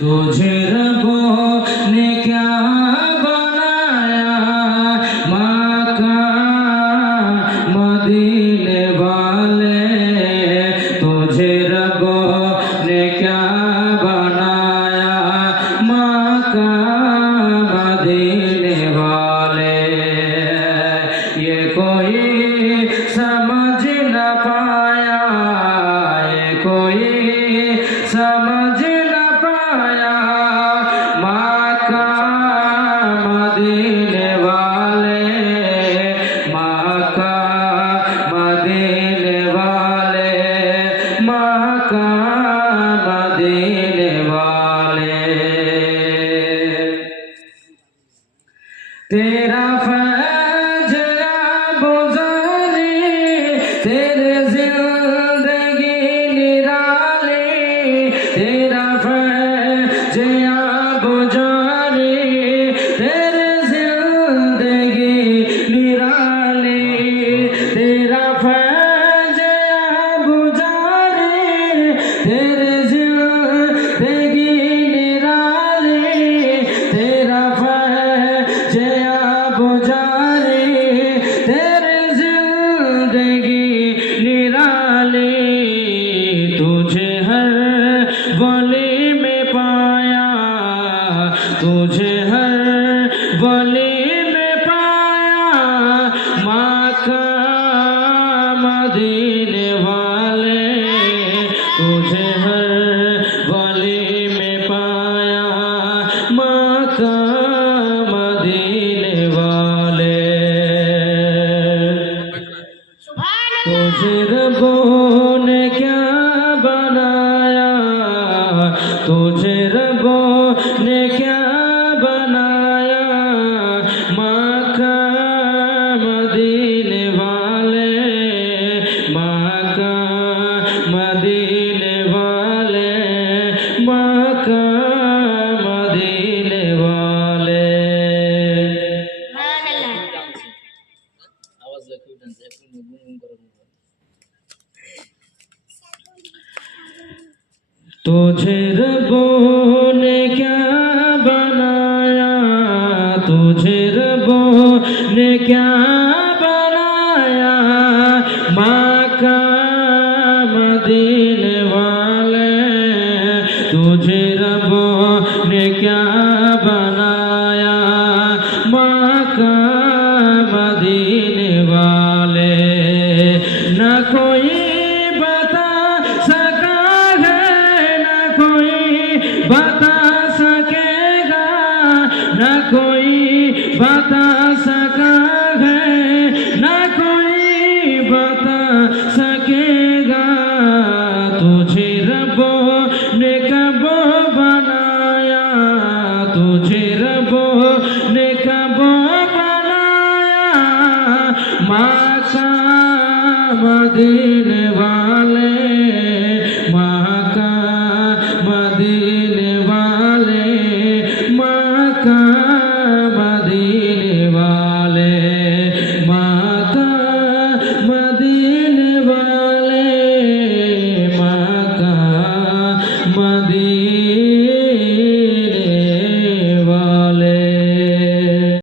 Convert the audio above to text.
तुझे रब्बों ने क्या बनाया मक्का मदीने वाले, तुझे रब्बों ने क्या बनाया मक्का मदीने वाले। ये कोई समझ न पाया, ये कोई समझ न पाया मक्का मदीने वाले, मक्का मदीने वाले, मक्का मदीने वाले। तेरा फैज गुज़री तेरे जिंदगी निराली, तेरा फैज गुज़री तेरे जिंदगी निराली, तेरा फैज गुज़री तेरे जिंदगी निराली, तेरा फैज गुज़री तेरे जिंदगी निराली। तुझे हर वली में पाया, तुझे हर वली में पाया मक्का मदीने वाले, तुझे हर वली में पाया मक्का मदीने वाले। तुझे रब्बों ने क्या बनाया, तुझे रब्बों ने क्या बनाया मक्का मदीने वाले, मक्का मदीने वाले, मक्का मदीने वाले। तुझे रब्बों ने क्या बनाया, तुझे रब्बों ने क्या बनाया मक्का मदीने वाले, तुझे रब्बों ने क्या बनाया मक्का मदीने वाले। न कोई बता सका है, न कोई बता सकेगा, न कोई बता सका है, न कोई बता सकेगा तुझे रब्बों ने कब बनाया, तुझे रब्बों ने कब बनाया मक्का मदीने वाले,